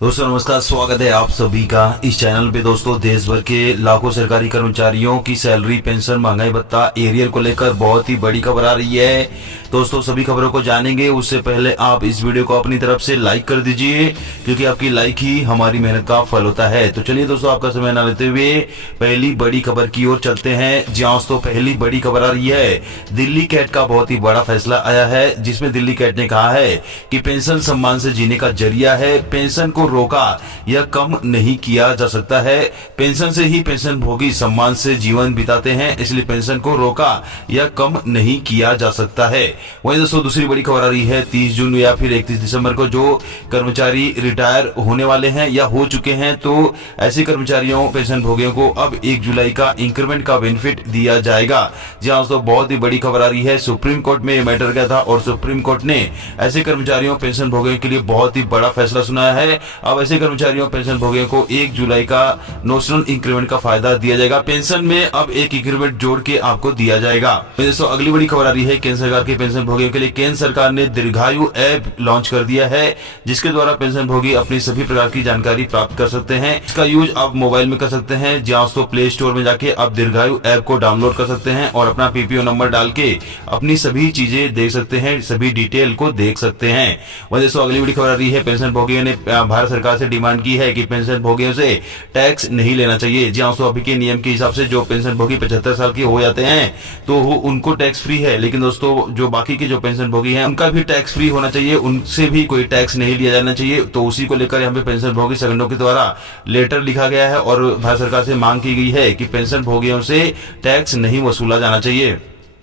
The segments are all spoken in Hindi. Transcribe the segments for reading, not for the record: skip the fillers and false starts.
दोस्तों नमस्कार, स्वागत है आप सभी का इस चैनल पे। दोस्तों देश भर के लाखों सरकारी कर्मचारियों की सैलरी, पेंशन, महंगाई भत्ता, एरियर को लेकर बहुत ही बड़ी खबर आ रही है। दोस्तों सभी खबरों को जानेंगे, उससे पहले आप इस वीडियो को अपनी तरफ से लाइक कर दीजिए, क्योंकि आपकी लाइक ही हमारी मेहनत का फल होता है। तो चलिए दोस्तों, आपका समय न लेते हुए पहली बड़ी खबर की ओर चलते हैं। जी दोस्तों, पहली बड़ी खबर आ रही है, दिल्ली कैट का बहुत ही बड़ा फैसला आया है, जिसमें दिल्ली कैट ने कहा है कि पेंशन सम्मान से जीने का जरिया है। पेंशन को रोका या कम नहीं किया जा सकता है। पेंशन से ही पेंशन भोगी सम्मान से जीवन बिताते हैं, इसलिए पेंशन को रोका या कम नहीं किया जा सकता है। वहीं दोस्तों दूसरी बड़ी खबर आ रही है, 30 जून या फिर 31 दिसंबर को जो कर्मचारी रिटायर होने वाले हैं या हो चुके हैं, तो ऐसे कर्मचारियों, पेंशन भोगियों को अब 1 जुलाई का इंक्रीमेंट का बेनिफिट दिया जाएगा। जी हाँ दोस्तों, बहुत ही बड़ी खबर आ रही है। सुप्रीम कोर्ट में मैटर गया था और सुप्रीम कोर्ट ने ऐसे कर्मचारियों, पेंशन भोगियों के लिए बहुत ही बड़ा फैसला सुनाया है। अब ऐसे कर्मचारियों, पेंशन भोगियों को 1 जुलाई का नोशनल इंक्रीमेंट का फायदा दिया जाएगा। पेंशन में अब एक इंक्रीमेंट जोड़ के आपको दिया जाएगा। दोस्तों अगली बड़ी खबर आ रही है, केंद्र सरकार के पेंशन भोगियों के लिए केंद्र सरकार ने दीर्घायु ऐप लॉन्च कर दिया है, जिसके द्वारा पेंशन भोगी अपनी सभी प्रकार की जानकारी प्राप्त कर सकते हैं। इसका यूज आप मोबाइल में कर सकते हैं। जहां दोस्तों प्ले स्टोर में जाके आप दीर्घायु ऐप को डाउनलोड कर सकते हैं और अपना पीपीओ नंबर डाल के अपनी सभी चीजें देख सकते हैं, सभी डिटेल को देख सकते हैं। वहीं दोस्तों अगली बड़ी खबर आ रही है, पेंशन भोगियों ने भारत सरकार से डिमांड की है कि पेंशन भोगियों से टैक्स नहीं लेना चाहिए। जी दोस्तों, अभी के नियम के हिसाब से जो पेंशन भोगी 75 साल के हो जाते हैं तो उनको टैक्स फ्री है, लेकिन दोस्तों जो बाकी के जो पेंशन भोगी हैं उनका भी टैक्स फ्री होना चाहिए, उनसे भी कोई टैक्स नहीं लिया जाना चाहिए। तो उसी को लेकर यहाँ पे पेंशन भोगी संगठनों के द्वारा लेटर लिखा गया है और भारत सरकार से मांग की गई है कि पेंशन भोगियों से टैक्स नहीं वसूला जाना चाहिए।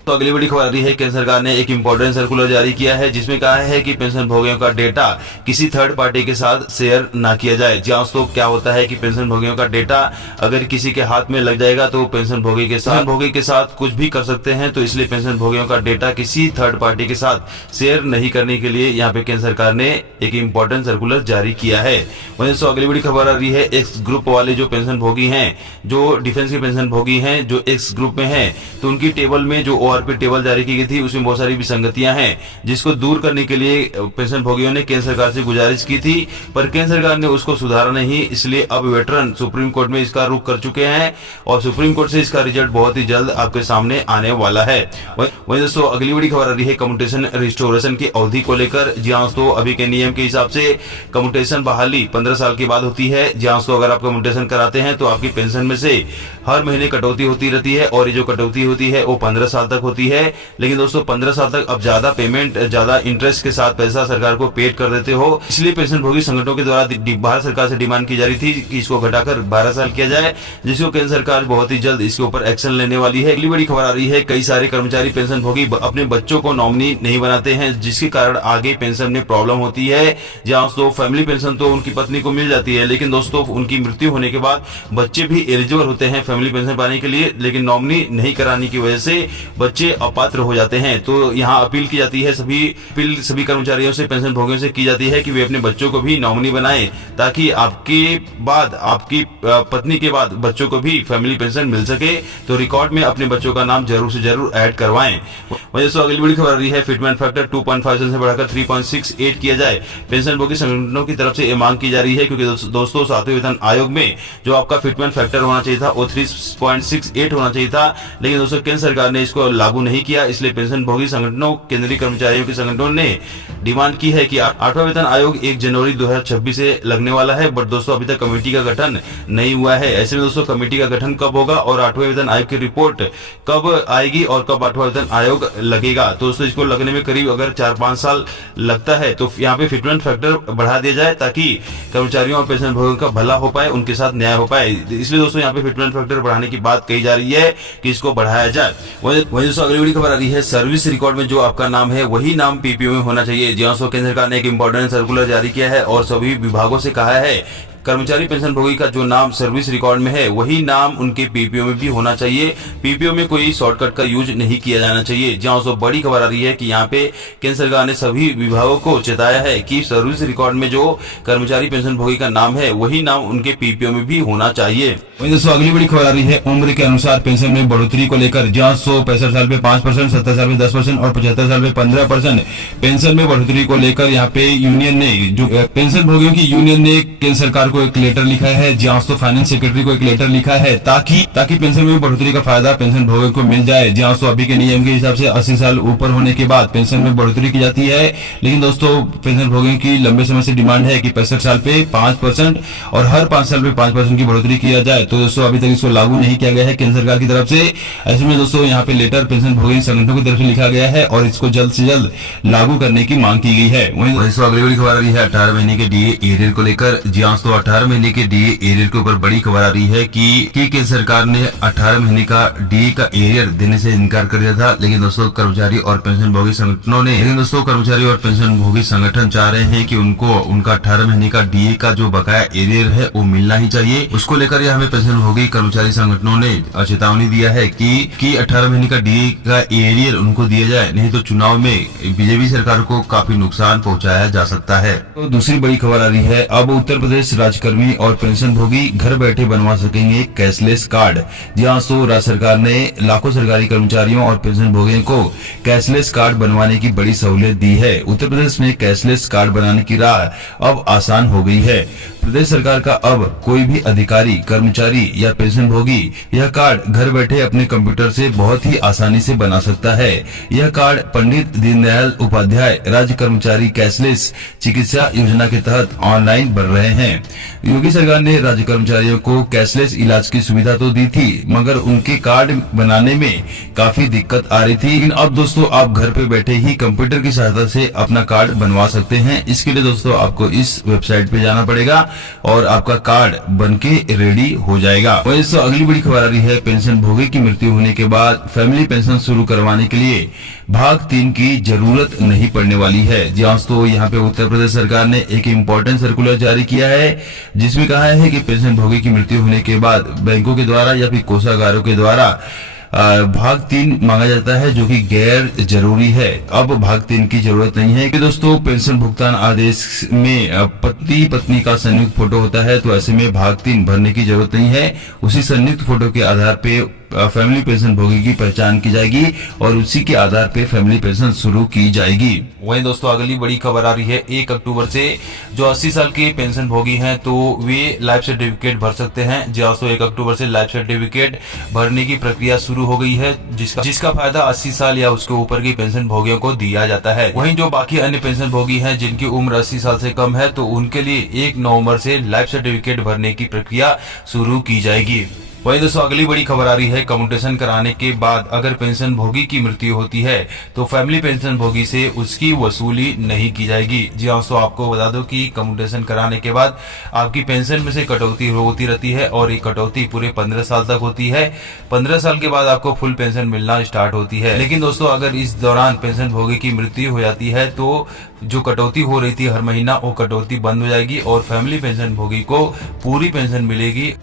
तो अगली बड़ी खबर आ रही है, केंद्र सरकार ने एक इंपॉर्टेंट सर्कुलर जारी किया है, जिसमें कहा है कि पेंशन भोगियों का डेटा किसी थर्ड पार्टी के साथ शेयर ना किया जाए। जी दोस्तों, क्या होता है कि पेंशन भोगियों का डेटा अगर किसी के हाथ में लग जाएगा तो पेंशन भोगी के साथ कुछ भी कर सकते हैं। तो इसलिए पेंशन भोगियों का डेटा किसी थर्ड पार्टी के साथ शेयर नहीं करने के लिए यहाँ पे केंद्र सरकार ने एक इंपॉर्टेंट सर्कुलर जारी किया है। वहीं दोस्तों अगली बड़ी खबर आ रही है, एक्स ग्रुप वाले जो पेंशन भोगी हैं, जो डिफेंस के पेंशन भोगी हैं, जो एक्स ग्रुप में है, तो उनकी टेबल में जो पे टेबल जारी की गई थी उसमें बहुत सारी विसंगतियां हैं, जिसको दूर करने के लिए पेंशन भोगियों ने केंद्र सरकार से गुजारिश की थी, पर केंद्र सरकार ने उसको सुधारा नहीं। इसलिए अब वेटरन सुप्रीम कोर्ट में इसका रुख कर चुके हैं और सुप्रीम कोर्ट से इसका रिजल्ट बहुत ही जल्द आपके सामने आने वाला है। वहीं दोस्तों अगली बड़ी खबर आ रही है, कम्यूटेशन रिस्टोरेशन की अवधि को लेकर। जी हाँ दोस्तों, अभी के नियम के हिसाब से कम्यूटेशन बहाली 15 साल के बाद होती है। जी हाँ दोस्तों, अगर आप कम्यूटेशन कराते हैं तो आपकी पेंशन में से हर महीने कटौती होती रहती है और ये जो कटौती होती है वो 15 साल तक होती है। लेकिन दोस्तों 15 साल तक अब ज्यादा पेमेंट, ज्यादा इंटरेस्ट के साथ पैसा सरकार को पेड कर देते हो, इसलिए पेंशन भोगी संगठनों के द्वारा भारत सरकार से डिमांड की जा रही थी कि इसको घटाकर 12 साल किया जाए, जिसको केंद्र सरकार बहुत ही जल्द इसके ऊपर एक्शन लेने वाली है। अगली बड़ी खबर आ रही है, कई सारे कर्मचारी, पेंशन भोगी अपने बच्चों को नॉमिनी नहीं बनाते हैं, जिसके कारण आगे पेंशन में प्रॉब्लम होती है। जहां दोस्तों फैमिली पेंशन तो उनकी पत्नी को मिल जाती है, लेकिन दोस्तों उनकी मृत्यु होने के बाद बच्चे भी एलिजिबल होते हैं फैमिली पेंशन पाने के लिए, लेकिन नॉमिनी नहीं कराने की वजह से बच्चे अपात्र हो जाते हैं। तो यहाँ अपील की जाती है, सभी कर्मचारियों से, पेंशन भोगियों से की जाती है कि वे अपने बच्चों को भी नॉमिनी बनाएं, ताकि आपके बाद, आपकी पत्नी के बाद बच्चों को भी फैमिली पेंशन मिल सके। तो रिकॉर्ड में अपने बच्चों का नाम जरूर से जरूर ऐड करवाएं। वजह से अगली बड़ी खबर आ रही है, फिटमेंट फैक्टर 2.5 से बढ़ाकर 3.68 किया जाए। पेंशन भोगी संगठनों की तरफ से ये मांग की जा रही है, क्योंकि दोस्तों 7वें वेतन आयोग में जो आपका फिटमेंट फैक्टर होना चाहिए था वो 3.68 होना चाहिए था, लेकिन दोस्तों केंद्र सरकार ने इसको लागू नहीं किया। इसलिए पेंशन भोगी संगठनों, केंद्रीय कर्मचारियों के संगठनों ने डिमांड की है कि 8वां वेतन आयोग 1 जनवरी 2026 से लगने वाला है, बट दोस्तों अभी तक कमेटी का गठन नहीं हुआ है। ऐसे में दोस्तों कमेटी का गठन कब होगा और 8वें वेतन आयोग की रिपोर्ट कब आएगी और कब 8वां वेतन आयोग लगेगा, तो दोस्तों इसको लगने में करीब अगर 4-5 साल लगता है, तो यहाँ पे फिटमेंट फैक्टर बढ़ा दिया जाए ताकि कर्मचारियों और पेंशन भोगियों का भला हो पाए, उनके साथ न्याय हो पाए। इसलिए दोस्तों यहाँ पे फिटमेंट फैक्टर बढ़ाने की बात कही जा रही है कि इसको बढ़ाया जाए। वही दोस्तों अगली बड़ी खबर आ रही है, सर्विस रिकॉर्ड में जो आपका नाम है वही नाम पीपीओ में होना चाहिए। जी हाँ, केंद्र सरकार ने एक इंपॉर्टेंट सर्कुलर जारी किया है और सभी विभागों से कहा है कर्मचारी पेंशन भोगी का जो नाम सर्विस रिकॉर्ड में है वही नाम उनके पीपीओ में भी होना चाहिए। पीपीओ में कोई शॉर्टकट का यूज नहीं किया जाना चाहिए। जहां सो बड़ी खबर आ रही है कि यहाँ पे केंद्र सरकार ने सभी विभागों को चेताया है कि सर्विस रिकॉर्ड में जो कर्मचारी पेंशन भोगी का नाम है वही नाम उनके पीपीओ में भी होना चाहिए। वहीं दोस्तों अगली बड़ी खबर आ रही है उम्र के अनुसार पेंशन में बढ़ोतरी को लेकर, जहां 65 साल पे 5%, 70 साल पे 10% और 75 साल पे 15% पेंशन में बढ़ोतरी को लेकर यहाँ पे यूनियन ने, जो पेंशन भोगियों की यूनियन ने केंद्र सरकार को एक लेटर लिखा है, जहां तो फाइनेंस सेक्रेटरी को एक लेटर लिखा है ताकि पेंशन में बढ़ोतरी का फायदा पेंशन भोगियों को मिल जाए। जहां तो अभी के नियम के हिसाब से 80 साल ऊपर होने के बाद पेंशन में बढ़ोतरी की जाती है, लेकिन दोस्तों पेंशन भोगियों की लंबे समय से डिमांड है कि 65 साल पे 5% और हर 5 साल पे 5% की बढ़ोतरी किया जाए। तो दोस्तों अभी तक इसको लागू नहीं किया गया है केंद्र सरकार की तरफ से। ऐसे में दोस्तों यहाँ पे लेटर पेंशन भोगी संगठनों की तरफ से लिखा गया है और इसको जल्द से जल्द लागू करने की मांग की गई है। वहीं दोस्तों अगली बड़ी खबर आ रही है 18 महीने के डीए एरियर को लेकर। जी हाँ दोस्तों 18 महीने के डीए एरियर के ऊपर बड़ी खबर आ रही है कि केंद्र सरकार ने 18 महीने का डीए का एरियर देने से इनकार कर दिया था, लेकिन दोस्तों कर्मचारी और पेंशन भोगी संगठनों ने, कर्मचारी और पेंशन भोगी संगठन चाह रहे हैं कि उनको उनका 18 महीने का डीए का जो बकाया एरियर है वो मिलना ही चाहिए। उसको लेकर यहाँ पे पेंशन भोगी कर्मचारी संगठनों ने चेतावनी दिया है कि 18 महीने का डीए का एरियर उनको दिया जाए, नहीं तो चुनाव में बीजेपी सरकार को काफी नुकसान पहुंचाया जा सकता है। तो दूसरी बड़ी खबर आ रही है, अब उत्तर प्रदेश राज्यकर्मी और पेंशन भोगी घर बैठे बनवा सकेंगे कैशलेस कार्ड। जहाँ तो राज्य सरकार ने लाखों सरकारी कर्मचारियों और पेंशन भोगियों को कैशलेस कार्ड बनवाने की बड़ी सहूलियत दी है। उत्तर प्रदेश में कैशलेस कार्ड बनाने की राह अब आसान हो गई है। प्रदेश सरकार का अब कोई भी अधिकारी, कर्मचारी या पेंशन भोगी यह कार्ड घर बैठे अपने कंप्यूटर से बहुत ही आसानी से बना सकता है। यह कार्ड पंडित दीनदयाल उपाध्याय राज्य कर्मचारी कैशलेस चिकित्सा योजना के तहत ऑनलाइन बन रहे हैं। योगी सरकार ने राज्य कर्मचारियों को कैशलेस इलाज की सुविधा तो दी थी, मगर उनके कार्ड बनाने में काफी दिक्कत आ रही थी। लेकिन अब दोस्तों आप घर पे बैठे ही कंप्यूटर की सहायता से अपना कार्ड बनवा सकते हैं। इसके लिए दोस्तों आपको इस वेबसाइट पे जाना पड़ेगा और आपका कार्ड बनके रेडी हो जाएगा। वैसे अगली बड़ी खबर आ रही है, पेंशन भोगी की मृत्यु होने के बाद फैमिली पेंशन शुरू करवाने के लिए भाग 3 की जरूरत नहीं पड़ने वाली है। जहाँ तो यहाँ पे उत्तर प्रदेश सरकार ने एक इम्पोर्टेंट सर्कुलर जारी किया है, जिसमें कहा है कि पेंशन भोगी की मृत्यु होने के बाद बैंकों के द्वारा या फिर कोषागारों के द्वारा भाग 3 मांगा जाता है, जो कि गैर जरूरी है। अब भाग 3 की जरूरत नहीं है कि दोस्तों पेंशन भुगतान आदेश में पति पत्नी का संयुक्त फोटो होता है, तो ऐसे में भाग 3 भरने की जरूरत नहीं है। उसी संयुक्त फोटो के आधार पे फैमिली पेंशन भोगी की पहचान की जाएगी और उसी के आधार पे फैमिली पेंशन शुरू की जाएगी। वहीं दोस्तों अगली बड़ी खबर आ रही है, 1 अक्टूबर से जो 80 साल के पेंशन भोगी हैं तो वे लाइफ सर्टिफिकेट भर सकते हैं। जो 1 अक्टूबर से लाइफ सर्टिफिकेट भरने की प्रक्रिया शुरू हो गई है, जिसका फायदा 80 साल या उसके ऊपर के पेंशन भोगियों को दिया जाता है। वहीं जो बाकी अन्य पेंशन भोगी हैं जिनकी उम्र 80 साल से कम है, तो उनके लिए 1 नवंबर से लाइफ सर्टिफिकेट भरने की प्रक्रिया शुरू की जाएगी। वहीं दोस्तों अगली बड़ी खबर आ रही है, कम्यूटेशन कराने के बाद अगर पेंशन भोगी की मृत्यु होती है तो फैमिली पेंशन भोगी से उसकी वसूली नहीं की जाएगी। जी हाँ दोस्तों आपको बता दो कि कम्यूटेशन कराने के बाद आपकी पेंशन में से कटौती होती रहती है और ये कटौती पूरे 15 साल तक होती है। 15 साल के बाद आपको फुल पेंशन मिलना स्टार्ट होती है। लेकिन दोस्तों अगर इस दौरान पेंशन भोगी की मृत्यु हो जाती है तो जो कटौती हो रही थी हर महीना, वो कटौती बंद हो जाएगी और फैमिली पेंशन भोगी को पूरी पेंशन मिलेगी।